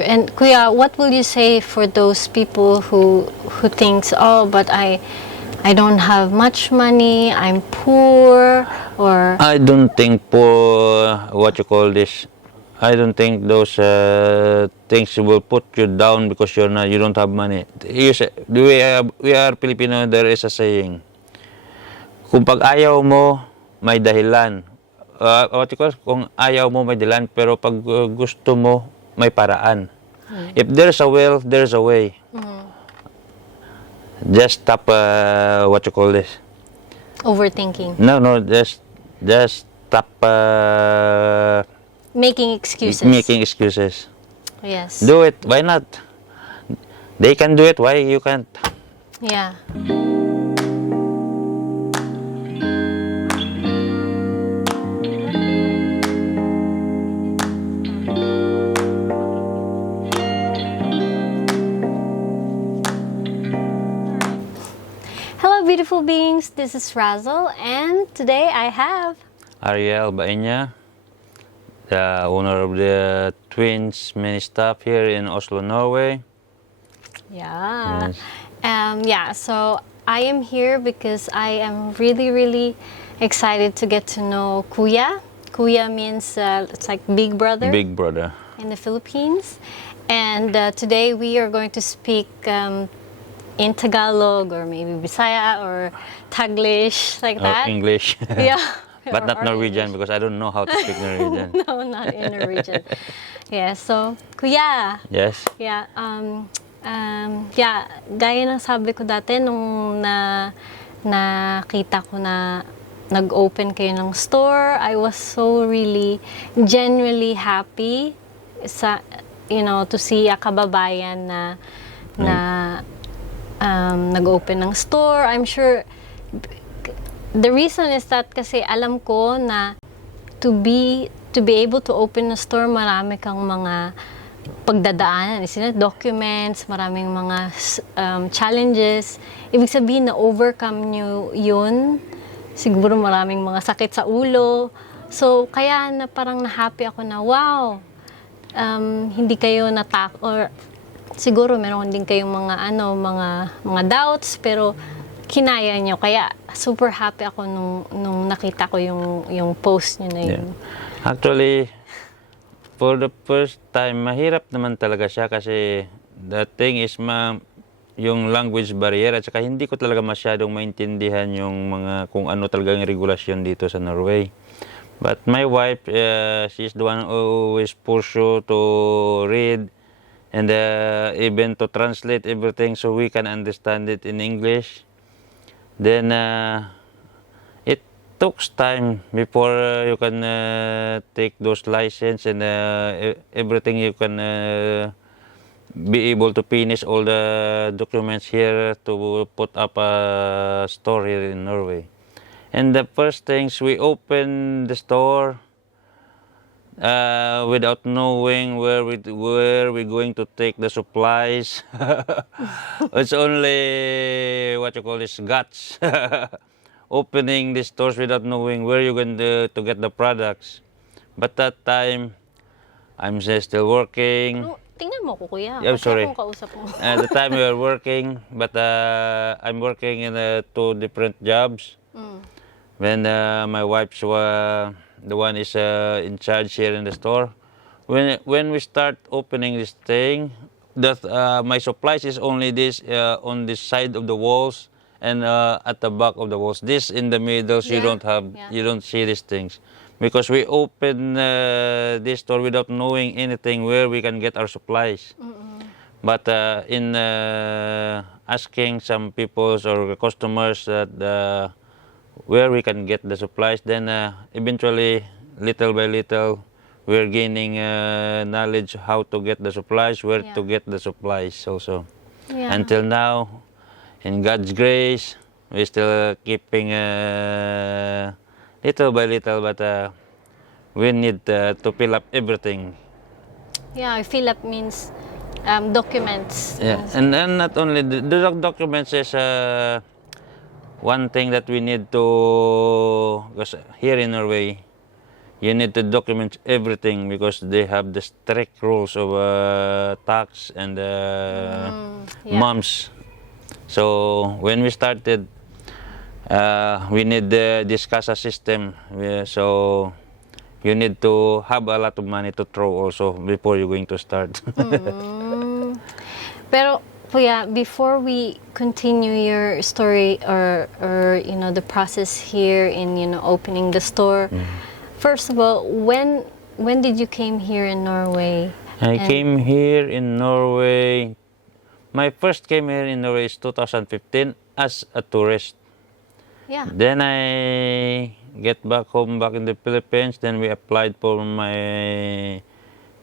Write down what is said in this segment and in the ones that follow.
And Kuya, what will you say for those people who thinks, oh, but I don't have much money, I'm poor, or I don't think for what you call this. I don't think those things will put you down because you don't have money. We are Filipino. There is a saying. Kung pag ayaw mo, may dahilan. What you call, kung ayaw mo, may dahilan. Pero pag gusto mo, may paraan. If there's a will, there's a way. Just stop, what you call this? overthinking, No, just stop making excuses? making excuses. Yes. Do it. Why not? They can do it. Why you can't? Yeah. Hello, beautiful beings. This is Razzle, and today I have Ariel Baeña, the owner of the twins ministop here in Oslo, Norway. Yeah. Yes. So I am here because I am really excited to get to know Kuya. Kuya means it's like big brother Big brother. in the Philippines. And today we are going to speak in Tagalog or maybe Bisaya or Taglish, like Or that. English. Yeah. But not Or Norwegian English. because I don't know how to speak Norwegian. No, not in Norwegian. Yeah, so Kuya. Yes. Yeah, gaya ng sabi ko dati nung nakita ko na nag-open kayo ng store, I was so really genuinely happy to see a kababayan na nag-open ng store. I'm sure the reason is that kasi alam ko na to be able to open a store, marami kang mga pagdadaanan, documents, maraming mga challenges. Ibig sabihin na overcome nyo yun. Siguro maraming mga sakit sa ulo. So, kaya na parang na-happy ako na, wow, hindi kayo or siguro meron din kayong mga doubts, pero kinaya nyo. Kaya super happy ako nung nakita ko yung post nyo na yun. Yeah. Actually, for the first time, mahirap naman talaga siya kasi the thing is yung language barrier at saka hindi ko talaga masyadong maintindihan yung kung ano talagang regulasyon dito sa Norway. But my wife, she's the one who always pursue to read and even to translate everything so we can understand it in English. Then it took time before you can take those license and everything you can be able to finish all the documents here to put up a store here in Norway. And the first things, we opened the store without knowing where we're going to take the supplies. It's only what you call this guts. Opening the stores without knowing where you're going to get the products. But that time, I'm still working. No, tingnan mo ko, Kuya. Yeah, Kasi sorry. akong kausap mo. At the time we were working, but I'm working in two different jobs. When my wife's the one is in charge here in the store. When we start opening this thing, my supplies is only this on this side of the walls and at the back of the walls. This in the middle, Yeah. you don't see these things. Because we open this store without knowing anything where we can get our supplies. But in asking some people or customers that where we can get the supplies, then eventually, little by little, we're gaining knowledge how to get the supplies, where to get the supplies also. Yeah. Until now, in God's grace, we're still keeping little by little, but we need to fill up everything. Yeah, fill up means documents. Yeah, and then not only the documents is one thing that we need to, because here in Norway, you need to document everything because they have the strict rules of tax and Yeah. moms. So when we started, we need to discuss a system. So you need to have a lot of money to throw also before you're going to start. Pero Kuya, before we continue your story or you know the process here in opening the store, first of all, when did you came here in Norway? I And- came here in Norway. My first came here in Norway is 2015 as a tourist. Yeah. Then I get back home back in the Philippines. Then we applied for my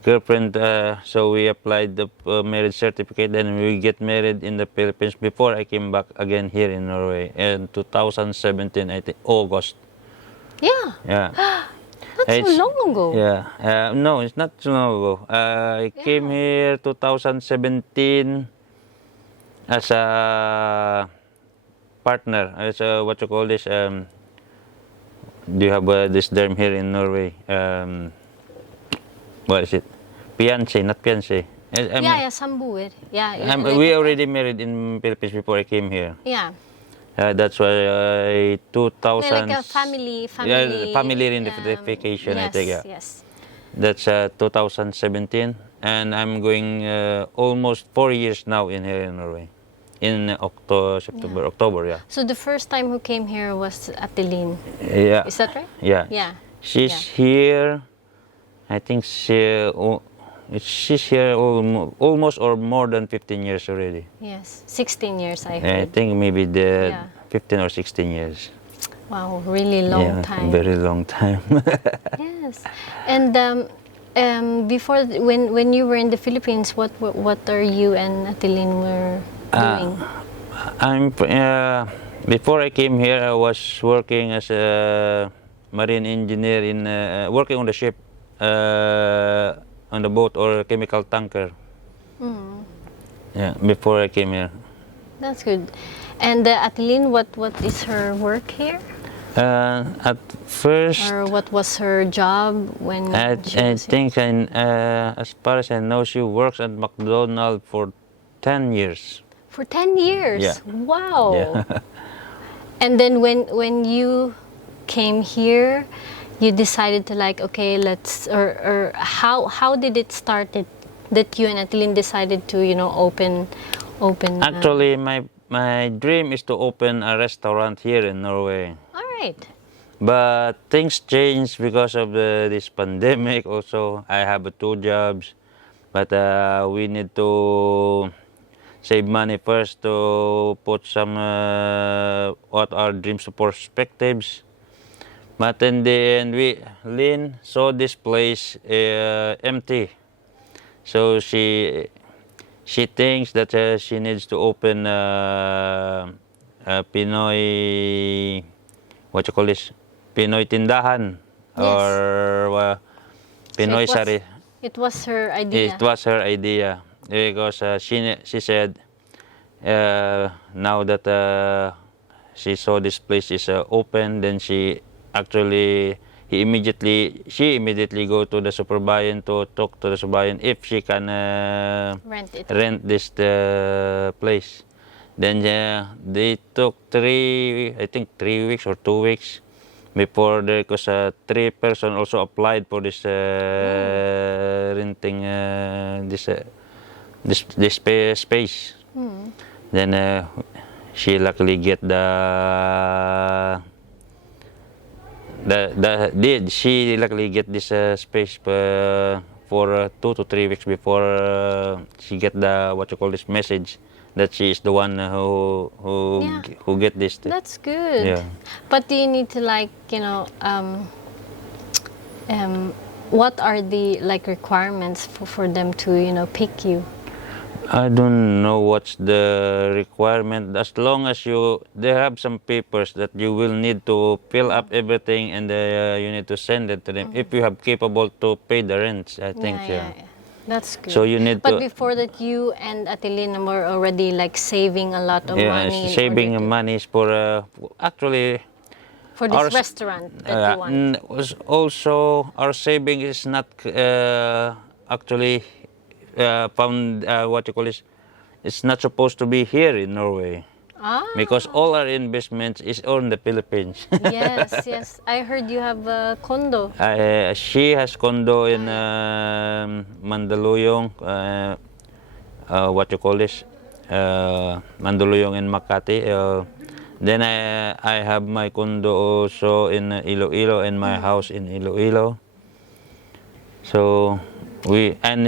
girlfriend. So we applied the marriage certificate. Then we get married in the Philippines before I came back again here in Norway in 2017. I think August. Yeah. Yeah. Not so It's- long ago. Yeah. No, it's not too long ago. I came here 2017 as a partner, as a, what you call this? Do you have this term here in Norway? What is it? Fiancé, not fiancé. Yeah, sambuer. Yeah. We already married in Philippines before I came here. Yeah. That's why 2000. Yeah, like a family. Yeah, family reunification, I yes, think. Yeah. Yes. That's 2017, and I'm going almost 4 years now in here in Norway. In October, yeah. So the first time who came here was Atelin. Yeah. Is that right? Yeah. Yeah. She's here. I think she's here almost or more than 15 years already. Yes. 16 years I I heard. think maybe the Yeah. 15 or 16 years. Wow, really long time. Very long time. Yes. And before when you were in the Philippines, what are you and Atelin were doing? Before I came here, I was working as a marine engineer in working on the ship, on the boat or chemical tanker. Yeah, before I came here. That's good. And Atelin, what is her work here? At first, Or what was her job when I she was here? think as far as I know, she works at McDonald's for 10 years. For 10 years? Yeah. Wow. Yeah. And then when you came here, you decided to like, okay, let's, or how did it start that you and Atelin decided to, open. Actually, my dream is to open a restaurant here in Norway. All right. But things changed because of this pandemic. Also, I have 2 jobs, but we need to save money first to put some what our dreams perspectives. But in the end, Lynn saw this place empty, so she thinks that she needs to open a Pinoy, what you call this, Pinoy tindahan, Yes. or Pinoy So sari. it was her idea. It was her idea because she said now that she saw this place is open, then she immediately go to the Superbayan to talk to the Superbayan if she can rent this place. Then they took 3 weeks or 2 weeks before because 3 person also applied for this renting this space. Then she luckily get she luckily get this space for 2 to 3 weeks before she get the what you call this message that she is the one who get this. That's good. Yeah. But do you need to what are the requirements for them to pick you? I don't know what's the requirement. As long as they have some papers that you will need to fill up everything and you need to send it to them. If you have capable to pay the rents, I think. Yeah. That's good. So you need but to. before that, you and Atelin were already saving a lot of money. in Saving order to- money is for actually For this restaurant that you want. Was also our saving is not actually found what you call this. It's not supposed to be here in Norway Ah. because all our investments is on the Philippines. Yes, yes. I heard you have a condo. She has condo in Mandaluyong. What you call this? Mandaluyong in Makati. Then I have my condo also in Iloilo and my house in Iloilo. So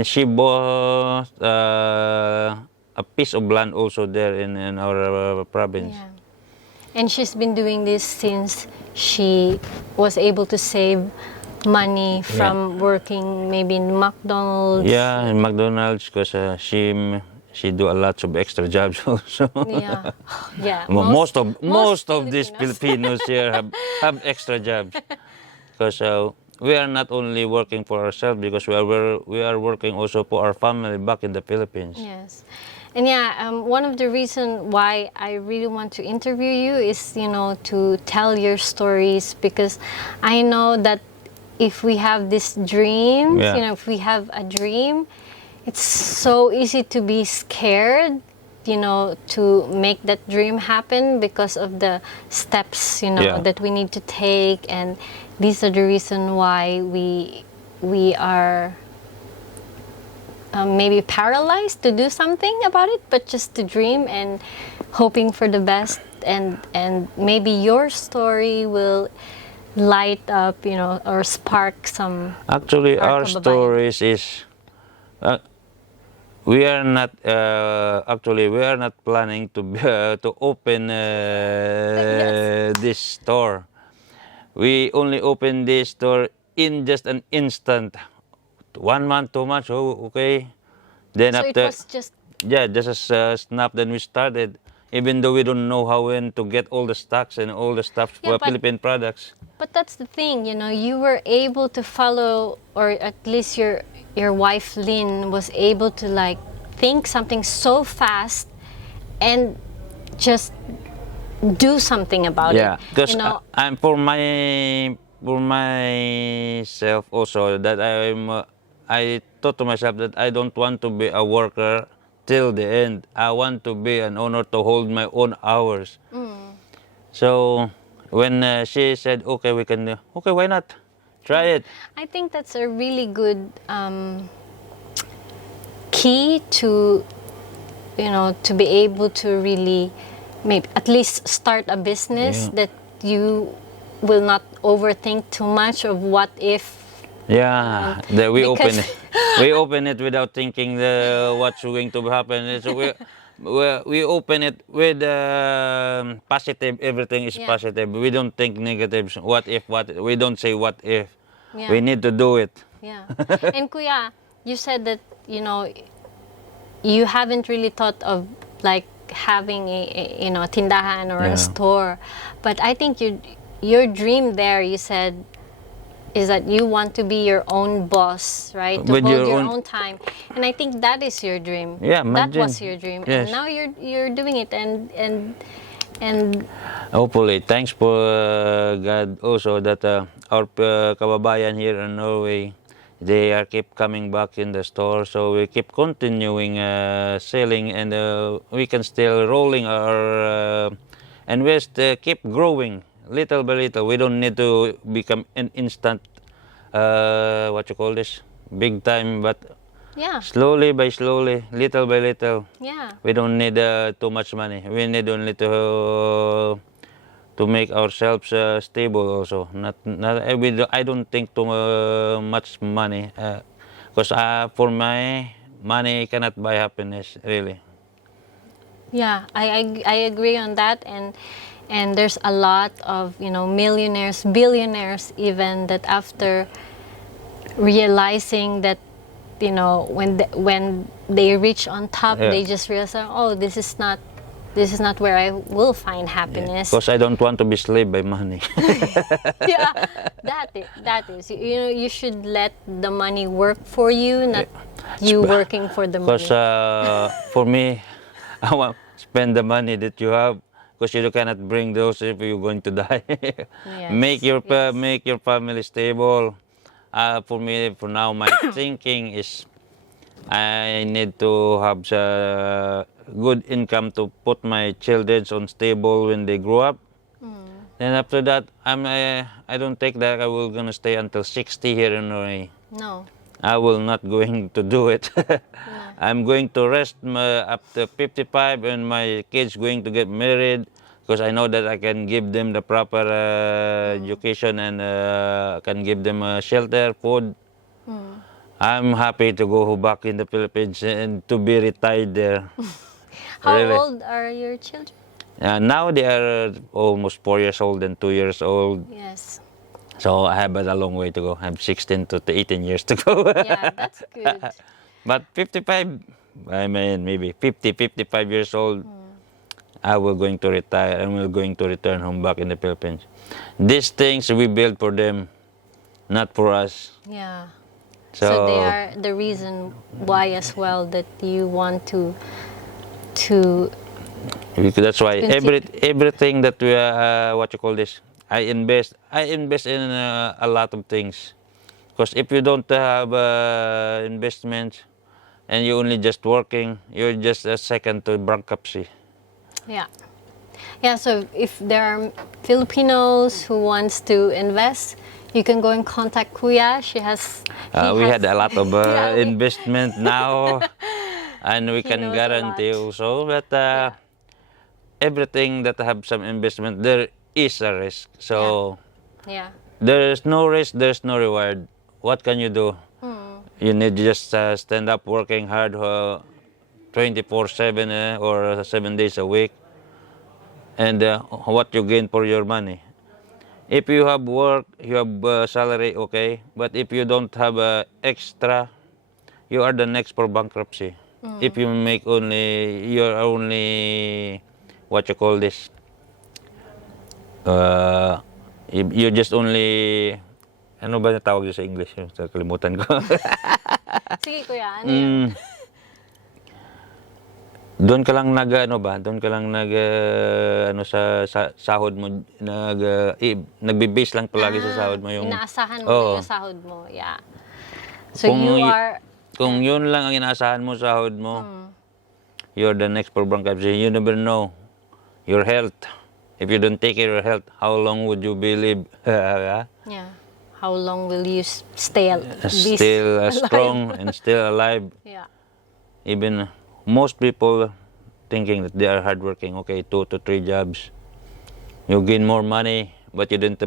she bought a piece of land also there in our province. Yeah. And she's been doing this since she was able to save money from working maybe in McDonald's. Yeah, in McDonald's because she do a lot of extra jobs also. Yeah, yeah. Most of these Filipinos. Filipinos here have extra jobs because we are not only working for ourselves because we are working also for our family back in the Philippines. Yes. And yeah, one of the reasons why I really want to interview you is, to tell your stories, because I know that if we have this dream, if we have a dream, it's so easy to be scared, to make that dream happen because of the steps, that we need to take. And these are the reason why we are maybe paralyzed to do something about it, but just to dream and hoping for the best. And maybe your story will light up, or spark some. Actually, our Kababayan. stories is we are not planning to open this store. We only open this store in just an instant. 1 month, 2 months, okay. Then So after, it was just. just a snap. Then we started, even though we don't know how when to get all the stocks and all the stuff for Philippine products. But that's the thing, you were able to follow, or at least your wife Lynn was able to think something so fast and just do something about Yeah, it. because I'm for myself also that I thought to myself that I don't want to be a worker till the end. I want to be an owner to hold my own hours. So when she said, okay, we can, okay, why not? Try it. I think that's a really good key to, to be able to really maybe at least start a business that you will not overthink too much of what if. Yeah, we open it. We open it without thinking what's going to happen. So we open it with positive. Everything is positive. We don't think negatives. What if? We don't say what if. Yeah. We need to do it. Yeah. And Kuya, you said that you haven't really thought of having a tindahan or a store, but I think your dream there, you said, is that you want to be your own boss, right? To With hold your your own- own time. And I think that is your dream. Yeah, my that dream. was your dream. Yes. And now you're doing it, and Hopefully, thanks for God also that our Kababayan here in Norway, they are keep coming back in the store. So we keep continuing selling, and we can still rolling our and we still keep growing little by little. We don't need to become an instant what you call this big time, but yeah, slowly by slowly, little by little. yeah. We don't need too much money. We need only to make ourselves stable also. I don't think too much money because for my money cannot buy happiness really. Yeah, I agree on that, and there's a lot of millionaires, billionaires even, that after realizing that when they reach on top, they just realize, oh, this is not where I will find happiness. Because I don't want to be slave by money. Yeah, that is. You should let the money work for you, not you working for the money. Because for me, I want to spend the money that you have. because you cannot bring those if you're going to die. Yes, Make your yes. make your family stable. For me, for now, my thinking is I need to have good income to put my children on stable when they grow up. Then after that, I don't think that I will gonna stay until 60 here in Norway. No. I will not going to do it. I'm going to rest up to 55 and my kids going to get married because I know that I can give them the proper education and can give them shelter, food. I'm happy to go back in the Philippines and to be retired there. How Really. old are your children? Now they are almost 4 years old and 2 years old. Yes. So I have a long way to go. I have 16 to 18 years to go. Yeah, that's good. But 55, I mean maybe 50, 55 years old, I will going to retire and we're going to return home back in the Philippines. These things we build for them, not for us. Yeah. So, So they are the reason why as well that you want to that's why Continue. everything that we what you call this, I invest in a lot of things. Because if you don't have investments and you only just working, you're just a second to bankruptcy. yeah. Yeah, so if there are Filipinos who wants to invest, you can go and contact Kuya. She has We had a lot of Yeah, investment now, and we He can knows a guarantee lot. also that everything that have some investment, there is a risk. So yeah. there is no risk, there's no reward. What can you do? You need to just stand up working hard 24/7 or 7 days a week. And what you gain for your money. If you have work, you have salary, okay. But if you don't have extra, you are the next for bankruptcy. If you make only, you're only, what you call this, you just only, ano ba yung tawag yun sa English? Sa kalimutan ko. Sige Kuya, ano yan? Doon ka lang doon ka lang sa sahod mo, nagbe-base lang palagi sa sahod mo yung... Inaasahan mo Oo. yung sahod mo. Yeah. So you are... Kung yun lang ang inaasahan mo sa sahod mo, you're the next for bankruptcy. You never know. Your health. If you don't take care of your health, how long would you be live? Yeah. How long will you stay be Still alive? strong and still alive. Yeah. Even most people thinking that they are hardworking, okay, 2 to 3 jobs. You gain more money, but you didn't,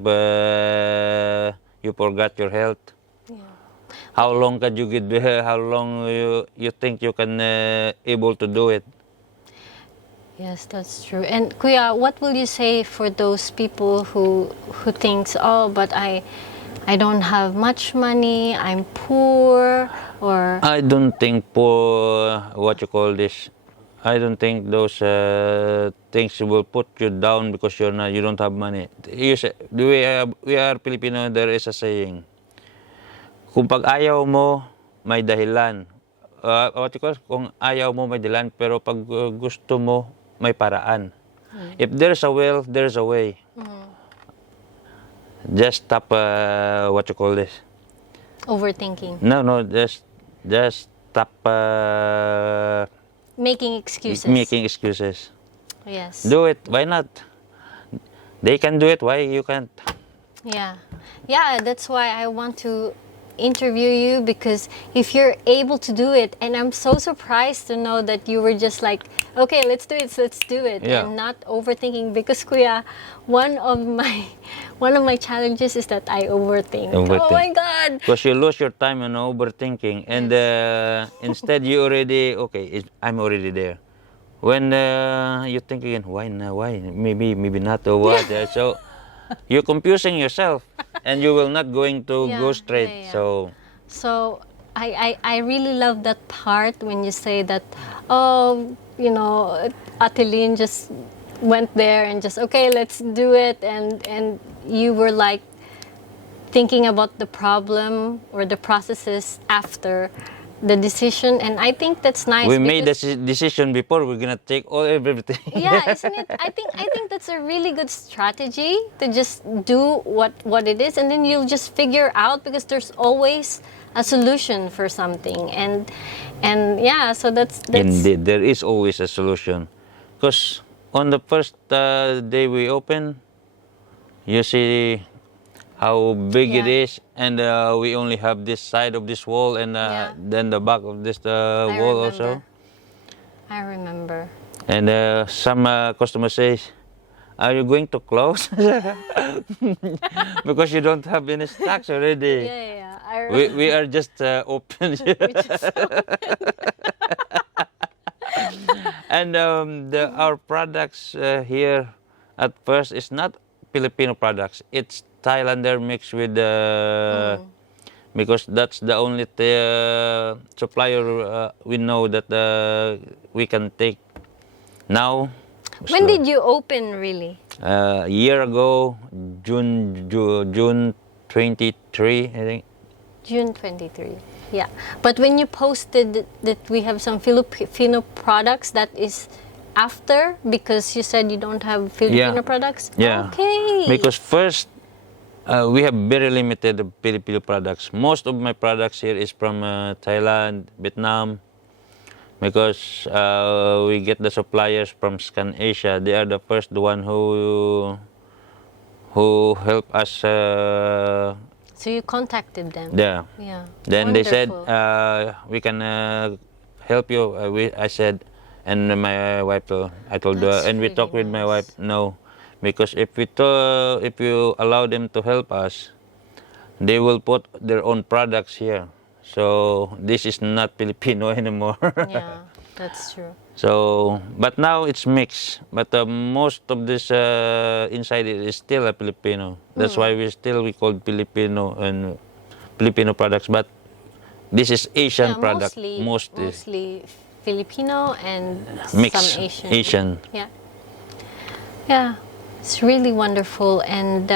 you forgot your health. Yeah. How long can you get? How long you think you can able to do it? Yes, that's true. And Kuya, what will you say for those people who thinks, oh, but I don't have much money, I'm poor, or... I don't think what you call this. I don't think those things will put you down because you don't have money. We are Filipino. There is a saying. Kung pag ayaw mo, may dahilan. What you call? Kung ayaw mo, may dahilan. Pero pag gusto mo, may paraan. If there's a will, there's a way. Just stop, what you call this? Overthinking. No, just stop Making excuses. making excuses. Yes. Do it. Why not? They can do it. Why you can't? Yeah. Yeah, that's why I want to interview you, because if you're able to do it, and I'm so surprised to know that you were just like, okay, let's do it, Yeah. and not overthinking, because Kuya, one of my challenges is that I overthink. Oh Overthink. my God! Because you lose your time on overthinking, and instead you already I'm already there. When you think again, why maybe not or what? So you're confusing yourself, and you will not going to Yeah, go straight. yeah, yeah. So I really love that part when you say that, oh, Ate Lynn just went there and just, okay, let's do it, and you were like thinking about the problem or the processes after the decision, and I think that's nice. We made because- the decision before. We're gonna take everything. yeah, isn't it? I think that's a really good strategy to just do what it is, and then you'll just figure out, because there's always a solution for something, and yeah, so that's Indeed, there is always a solution. Because on the first day we open, you see how big it Yeah. is, and we only have this side of this wall, and Yeah. then the back of this I wall remember. also. I remember. And some customers say, "Are you going to close?" Because you don't have any stocks already. Yeah. I remember. We are just open. And our products here at first is not Filipino products. It's Thailander mixed with because that's the only supplier we know that we can take now. When did you open, really? A year ago, June 23, I think. June 23. Yeah. But when you posted that we have some Filipino products, that is after, because you said you don't have Filipino products? Yeah. Okay. Because first, we have very limited Filipino products. Most of my products here is from Thailand, Vietnam, because we get the suppliers from Scan Asia. They are the first one who help us. So you contacted them? Yeah. Yeah. Then they said Wonderful. we can help you. I said, and my wife. I told her, That's and we really talked with my nice. wife. No, because if you allow them to help us, they will put their own products here. So this is not Filipino anymore. Yeah, that's true. So, but now it's mixed. But most of this inside it is still a Filipino. That's why we call Filipino and Filipino products. But this is Asian Yeah, product mostly Filipino and mixed some Asian. Asian. Yeah. Yeah, it's really wonderful. And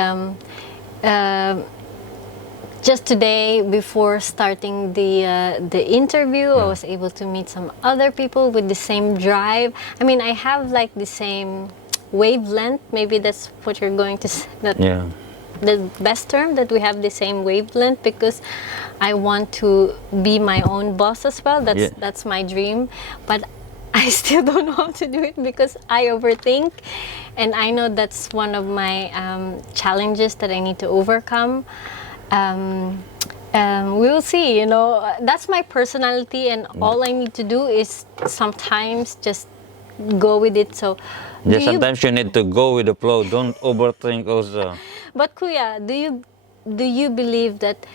just today, before starting the interview, I was able to meet some other people with the same drive. I mean, I have like the same wavelength. Maybe that's what you're going to say. Yeah. The best term, that we have the same wavelength, because I want to be my own boss as well. That's my dream, but I still don't know how to do it because I overthink, and I know that's one of my challenges that I need to overcome. We will see. That's my personality, and all I need to do is sometimes just go with it. So Yeah, sometimes you need to go with the flow. Don't overthink also. But Kuya, do you believe that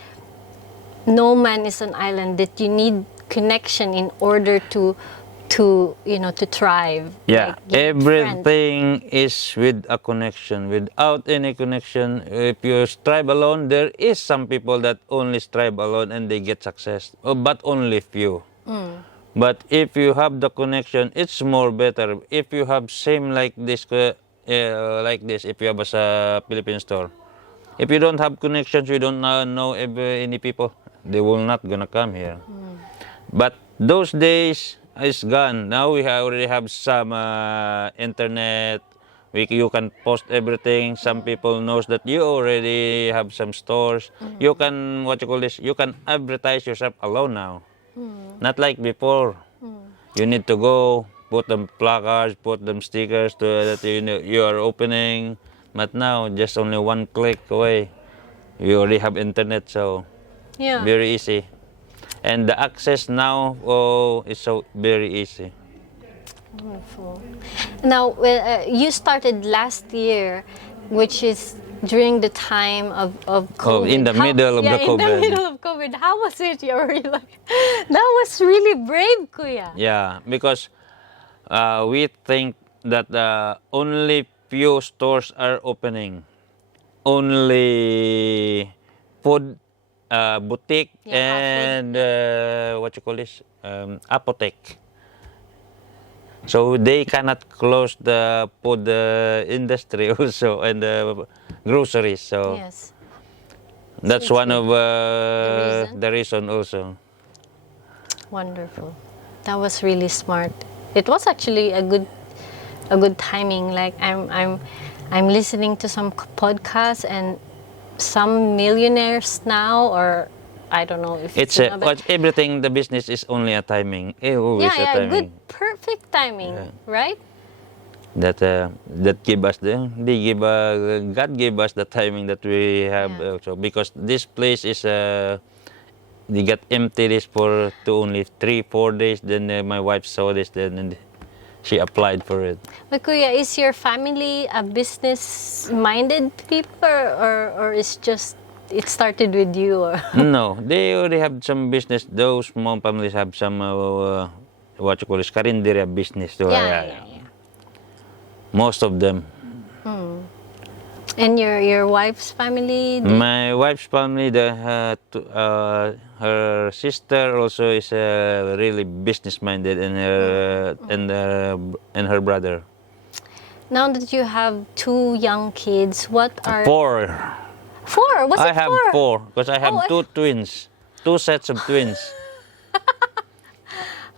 no man is an island, that you need connection in order to thrive? Yeah, like get friends? everything is with a connection. Without any connection, if you strive alone, there is some people that only strive alone and they get success, but only few. But if you have the connection, it's more better. If you have same like this, if you have a Philippine store, if you don't have connections, you don't know any people, they will not gonna come here. But those days is gone. Now we already have some internet. You can post everything. Some people knows that you already have some stores. You can you can advertise yourself alone now. Not like before. You need to go put them placards, put them stickers to that you are opening. But now just only one click away, you already have internet. So Yeah. very easy. And the access now is so very easy. Wonderful. Now, you started last year, which is during the time of COVID. In the middle of the in the COVID. middle of COVID. How was it? That was really brave, Kuya. Yeah, because we think that only few stores are opening. Only food boutique and apotheke. So they cannot close the food industry also and the groceries. So Yes. that's So one of reason? the reason also. Wonderful. That was really smart. It was actually a good timing. Like I'm listening to some podcasts, and some millionaires now, or I don't know if It's you know, but everything. The business is only a timing. Always a yeah, timing. good, perfect timing, right? That give us God gave us the timing that we have Yeah. also, because this place is they got empty this for only 3-4 days. Then my wife saw this, then and she applied for it. But Kuya, is your family a business-minded people, or is just it started with you? Or No, they already have some business. Those small families have some what you call it, karinderya business. So, yeah. most of them. And your wife's family? My wife's family, her sister also is really business minded, and her brother. Now that you have 2 young kids, what are 4. 4? What's I it have 4 because I have Oh, 2 twins, 2 sets of twins.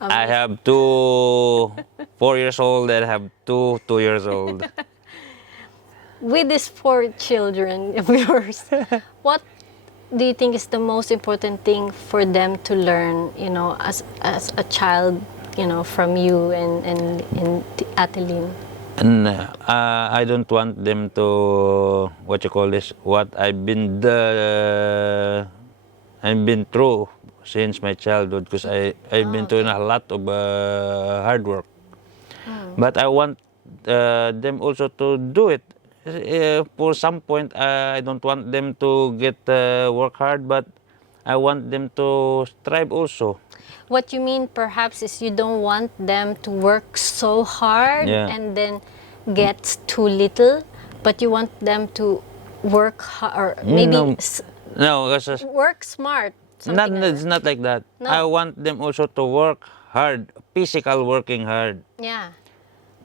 I have 2 4 years old, and I have 2 2 years old. With these 4 children of yours, what do you think is the most important thing for them to learn, as a child, from you and Atelin? And I don't want them to what I've been through since my childhood, because I've been through a lot of hard work. But I want them also to do it. For some point, I don't want them to get work hard, but I want them to strive also. What you mean perhaps is you don't want them to work so hard and then get too little, but you want them to work hard, or maybe No, because work smart. it's not like that. No. I want them also to work hard, physical working hard. Yeah.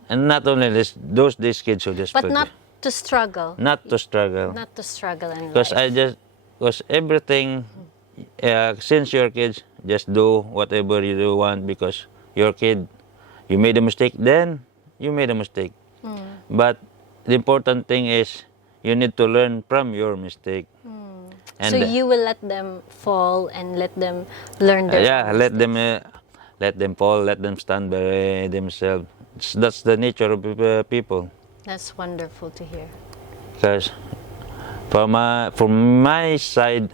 And not only this, these kids who just But not to struggle. not to struggle. Not to struggle in Because life. because everything, since you're kids, just do whatever you do want, because you're a kid. You made a mistake, then you made a mistake. But the important thing is you need to learn from your mistake. And So you will let them fall and let them learn their own let them fall, let them stand by themselves. That's the nature of people. That's wonderful to hear. Because from my side,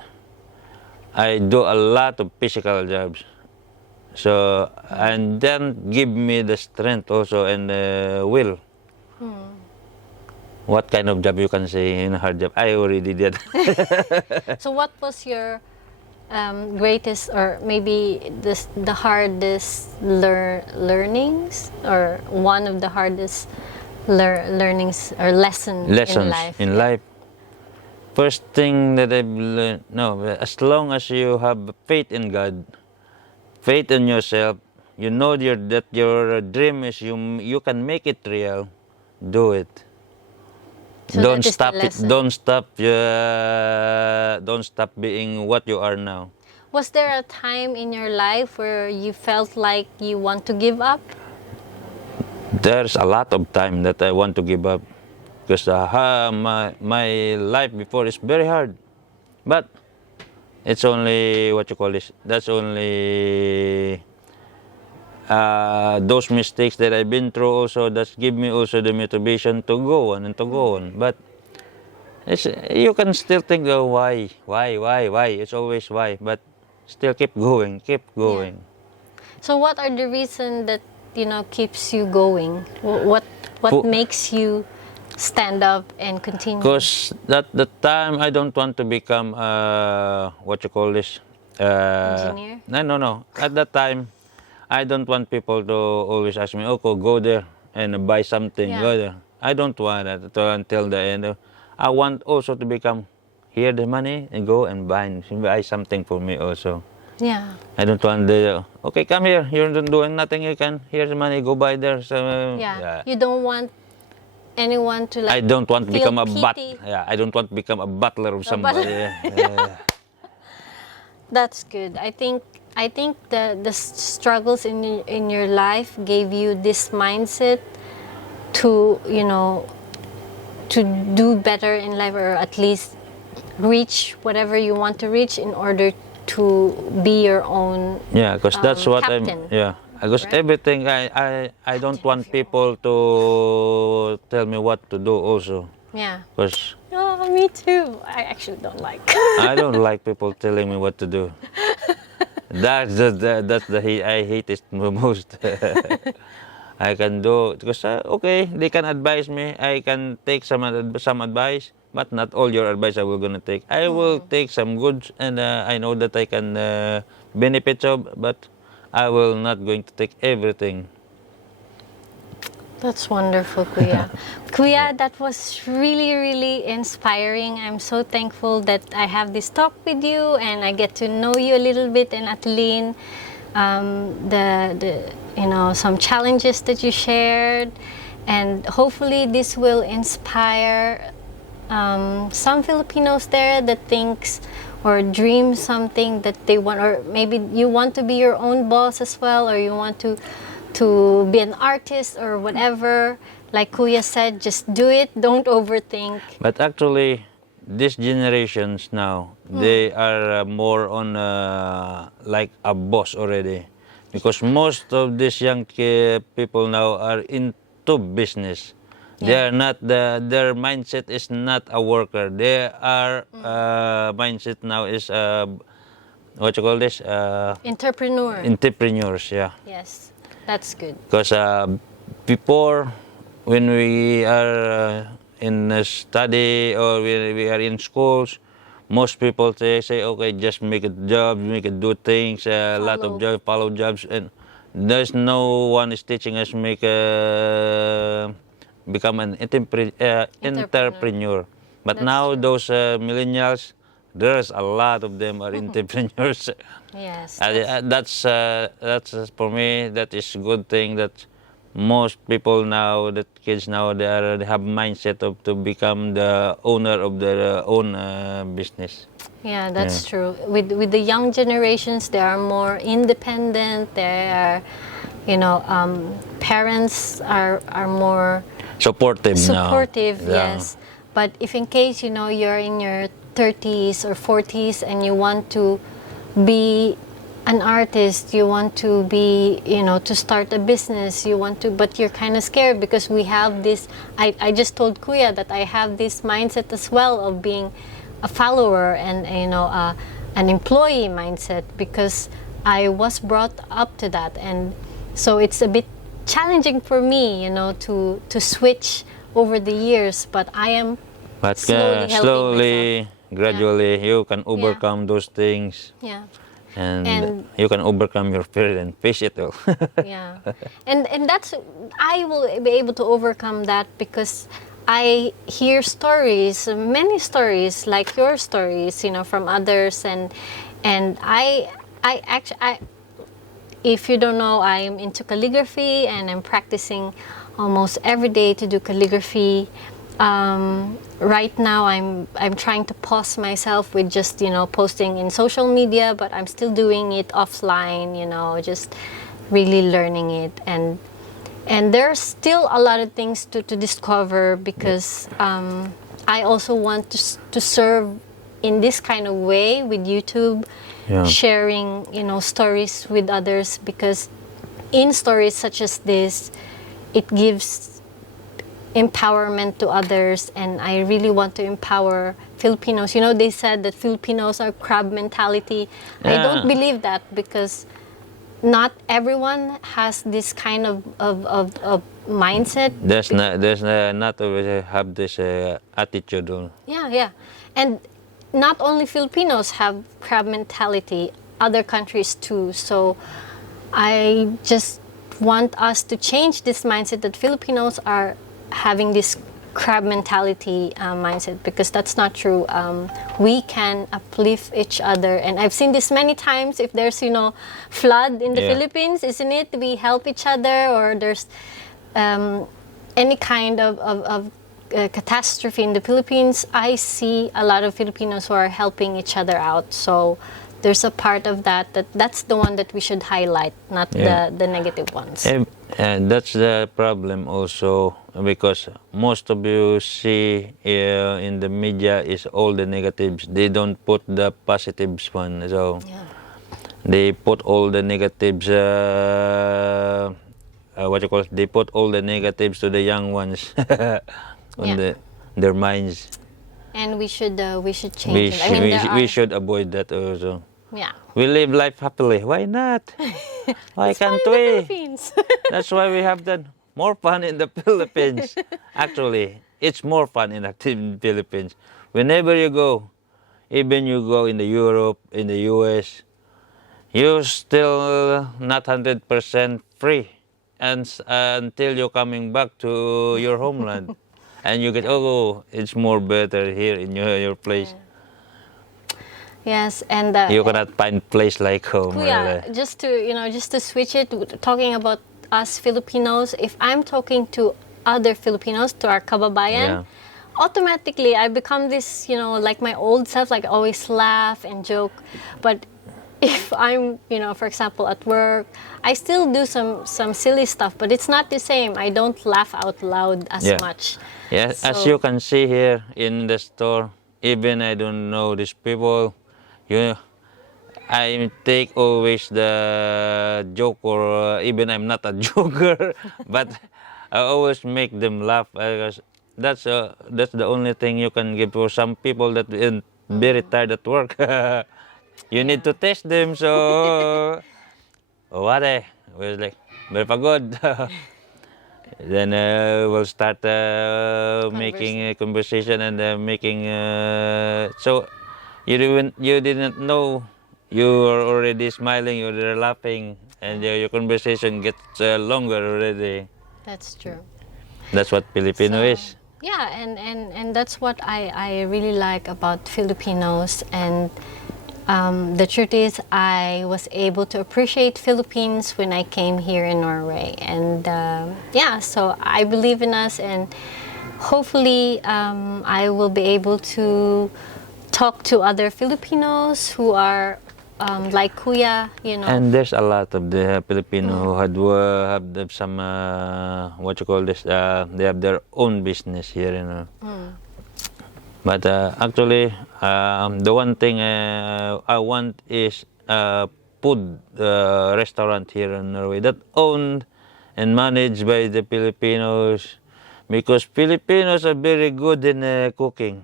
I do a lot of physical jobs. So, and then give me the strength also, and will. What kind of job you can say in a hard job? I already did. So what was your greatest, or maybe the hardest learnings, or one of the hardest learnings or lessons in life? First thing that I've learned, as long as you have faith in God, faith in yourself, you know that your dream is you can make it real, do it. So Don't that is the stop it. lesson. Don't stop being what you are now. Was there a time in your life where you felt like you want to give up? There's a lot of time that I want to give up, because my life before is very hard. But it's only that's only those mistakes that I've been through also, that give me also the motivation to go on and to go on. But you can still think, oh, why? It's always why, but still keep going. Yeah. So what are the reasons that keeps you going? What makes you stand up and continue? Because at the time I don't want to become Engineer? No. At that time, I don't want people to always ask me, "Okay, go there and buy something." Yeah. Go there. I don't want that until the end. I want also to become, here the money, and go and buy something for me also. Yeah. I don't want okay, come here. You're not doing nothing. You can. Here's the money. Go buy there. So, Yeah. You don't want anyone to I don't want to feel become pity. I don't want to become a butler of somebody. That's good. I think I think the struggles in your life gave you this mindset to, you know, to do better in life, or at least reach whatever you want to reach in order to be your own Yeah, because that's what captain. Because right? everything I don't want people to tell me what to do also. Yeah. Because Oh, me too. I actually don't like. I don't like people telling me what to do. That's the I hate it most. I can do because okay, they can advise me. I can take some advice, but not all your advice I will gonna take. I will take some goods, and I know that I can benefit of, but I will not going to take everything. That's wonderful, Kuya. Kuya, that was really, really inspiring. I'm so thankful that I have this talk with you and I get to know you a little bit, and Adeline, the you know, some challenges that you shared, and hopefully this will inspire some Filipinos there that thinks or dreams something that they want, or maybe you want to be your own boss as well, or you want to be an artist or whatever. Like Kuya said, just do it, don't overthink. But actually, these generations now, they are more on like a boss already. Because most of these young people now are into business. They Yeah. are not, their mindset is not a worker. They are, mindset now is, what you call this? Entrepreneur. Entrepreneurs, yeah. Yes, that's good. Because before, when we are in a study or we are in schools, most people say, okay, just make a job, make it do things, a lot Follow. of jobs, follow jobs, and there's no one is teaching us make become an entrepreneur. But That's now true. those millennials, there's a lot of them are entrepreneurs. Yes. That's for me. That is a good thing that most people now, that kids now, they have mindset of to become the owner of their own business. Yeah, that's true. With the young generations, they are more independent. They are, you know, parents are more Supportive now. supportive. Yeah. Yes, but if in case, you know, you're in your 30s or 40s and you want to be an artist, you want to be, you know, to start a business, you want to, but you're kind of scared because we have this, I just told Kuya that I have this mindset as well of being a follower and, you know, an employee mindset, because I was brought up to that, and so it's a bit challenging for me, you know, to switch over the years, but I am But slowly helping slowly, gradually, you can overcome those things, yeah. and you can overcome your fear and face it all. Yeah, and that's, I will be able to overcome that because I hear stories, many stories like your stories, you know, from others, and I actually, if you don't know, I'm into calligraphy and I'm practicing almost every day to do calligraphy. Right now I'm trying to pause myself with just, you know, posting in social media, but I'm still doing it offline, you know, just really learning it, and there's still a lot of things to discover, because I also want to serve in this kind of way with YouTube, sharing, you know, stories with others, because in stories such as this, it gives empowerment to others, and I really want to empower Filipinos. You know, they said that Filipinos are crab mentality. I don't believe that, because not everyone has this kind of mindset. There's not always have this attitude. Yeah. And not only Filipinos have crab mentality, other countries too. So I just want us to change this mindset that Filipinos are having this crab mentality mindset, because that's not true. We can uplift each other, and I've seen this many times. If there's, you know, flood in the Philippines, isn't it? We help each other, or there's any kind of catastrophe in the Philippines, I see a lot of Filipinos who are helping each other out. So there's a part of that's the one that we should highlight, not the negative ones. And that's the problem also, because most of you see in the media is all the negatives. They don't put the positives one. So they put all the negatives. What you call it? They put all the negatives to the young ones on their minds. And we should change it. I mean, we should avoid that also. Yeah. We live life happily. Why not? Why It's can't fun in the we? Philippines. That's why we have that more fun in the Philippines. Actually, it's more fun in the Philippines. Whenever you go, even you go in the Europe, in the US, you're still not 100% free, and until you're coming back to your homeland, and you get, oh, it's more better here in your place. Yes, and You cannot find place like home. yeah, just to switch it, talking about us Filipinos, if I'm talking to other Filipinos, to our Kababayan, automatically I become this, like my old self, like always laugh and joke. But if I'm, for example, at work, I still do some silly stuff, but it's not the same. I don't laugh out loud as much. Yeah, So, as you can see here in the store, even I don't know these people, I take always the joke, or even I'm not a joker, but I always make them laugh, because that's the only thing you can give for some people that are very tired at work. You need to test them, so what was like very pagod. Then we'll start making a conversation and making so you didn't know you were already smiling, you were laughing, and your conversation gets longer already. that's true. That's what Filipino is. Yeah, and that's what I really like about Filipinos. And the truth is, I was able to appreciate Philippines when I came here in Norway. And so I believe in us, and hopefully I will be able to talk to other Filipinos who are like Kuya, And there's a lot of the Filipino who have some what you call this? They have their own business here, But actually, the one thing I want is food restaurant here in Norway that owned and managed by the Filipinos, because Filipinos are very good in cooking.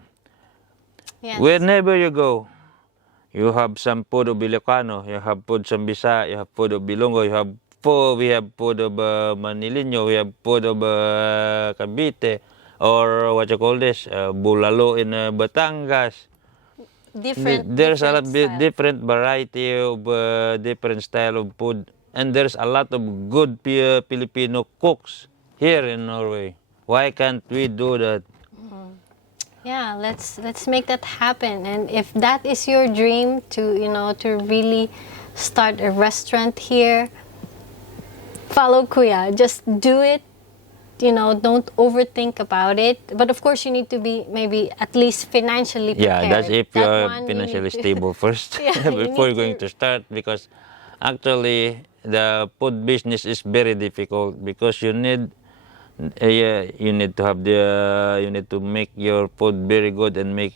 Yes. Wherever you go, you have some food of Ilocano, you have food of Bisaya, you have food of Bilongo, we have food of Manileño, we have food of Cavite, or what you call this, bulalo in Batangas. There's a lot different variety of different style of food, and there's a lot of good Filipino cooks here in Norway. Why can't we do that? Yeah, let's make that happen. And if that is your dream to really start a restaurant here, follow Kuya. Just do it. Don't overthink about it. But of course, you need to be maybe at least financially prepared. Yeah, that's if you're financially stable first before you're going to start. Because actually, the food business is very difficult, because you need to make your food very good and make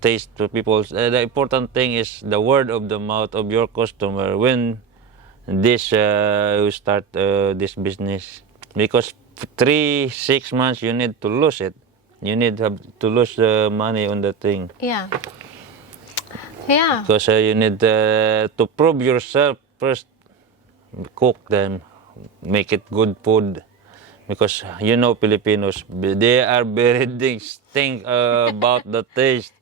taste to people. The important thing is the word of the mouth of your customer when you start this business, because 3-6 months you need to lose it. You need to lose the money on the thing. Yeah. Because you need to prove yourself first. Cook them, make it good food. Because Filipinos, they are very distinct about the taste.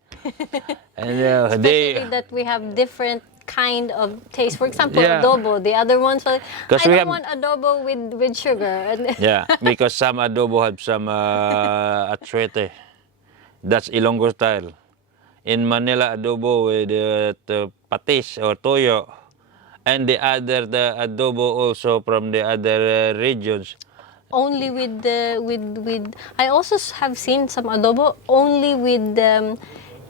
And Especially that we have different kind of taste. For example, adobo. The other ones are, I don't want adobo with sugar. Yeah, because some adobo have some atrete. That's Ilonggo style. In Manila, adobo with patis or toyo. And the adobo also from the other regions. Only with I also have seen some adobo only with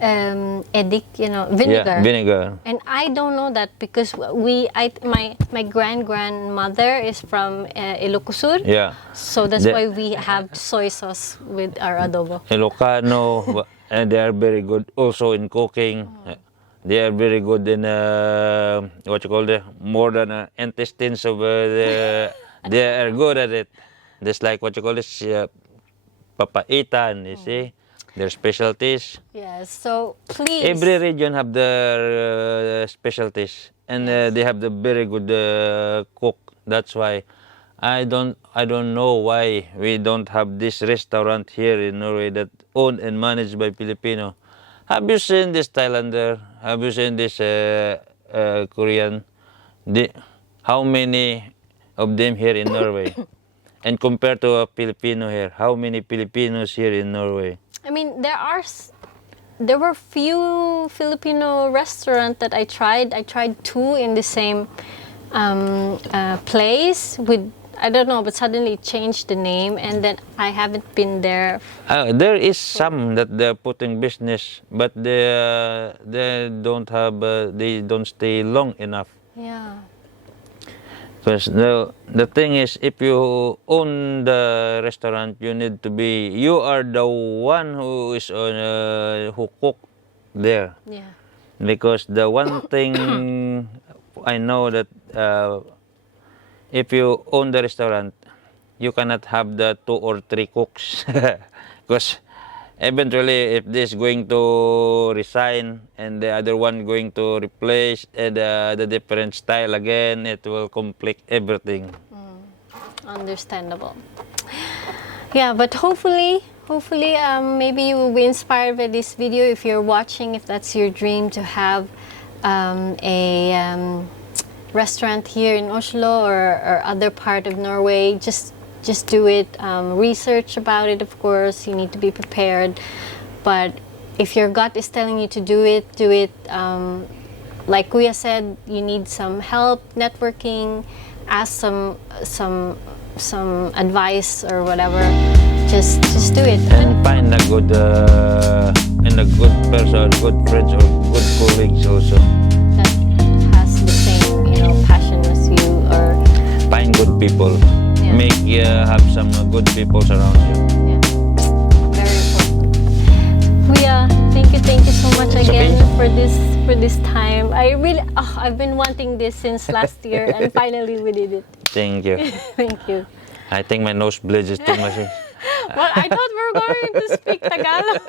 edik, vinegar. Yeah, vinegar. And I don't know that because my grandmother is from Ilocos Sur. Yeah. So that's The- why we have soy sauce with our adobo. Ilocano, and they are very good also in cooking. They are very good in what you call the more than intestines of they are good at it. Just like what you call this papaitan, you see, their specialties. Yes. So please. Every region have their specialties, and they have the very good cook. That's why I don't know why we don't have this restaurant here in Norway that owned and managed by Filipino. Have you seen this Thailander? Have you seen this Korean? How many of them here in Norway? And compared to a Filipino here, how many Filipinos here in Norway? I mean, there were few Filipino restaurants that I tried. I tried two in the same place with, I don't know, but suddenly it changed the name, and then I haven't been there. There is some that they're putting business, but they don't have they don't stay long enough. Yeah. Because the thing is, if you own the restaurant, you are the one who is who cook there. Yeah. Because the one thing I know that if you own the restaurant, you cannot have the 2 or 3 cooks. Because eventually, if this going to resign and the other one going to replace and the different style again, it will complete everything. Understandable. Yeah, but hopefully, maybe you will be inspired by this video if you're watching, if that's your dream to have a restaurant here in Oslo or other part of Norway. Just do it. Research about it, of course. You need to be prepared. But if your gut is telling you to do it, do it. Like Kuya said, you need some help, networking, ask some advice or whatever. Just do it. And find a good and a good person, good friends or good colleagues also. That has the same, passion as you, or Find good people. Yeah. Make have some good people around you. yeah, very important. Kuya, thank you so much It's again okay. for this time. I've been wanting this since last year, and finally we did it. Thank you. Thank you. I think my nose bleeds is too much. Well, I thought we were going to speak Tagalog,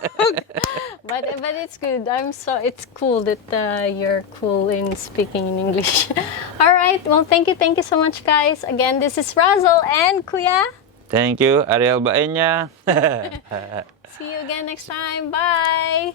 but it's good. It's cool that you're cool in speaking in English. All right. Well, thank you so much, guys. Again, this is Razzle and Kuya. Thank you, Ariel Baeña. See you again next time. Bye.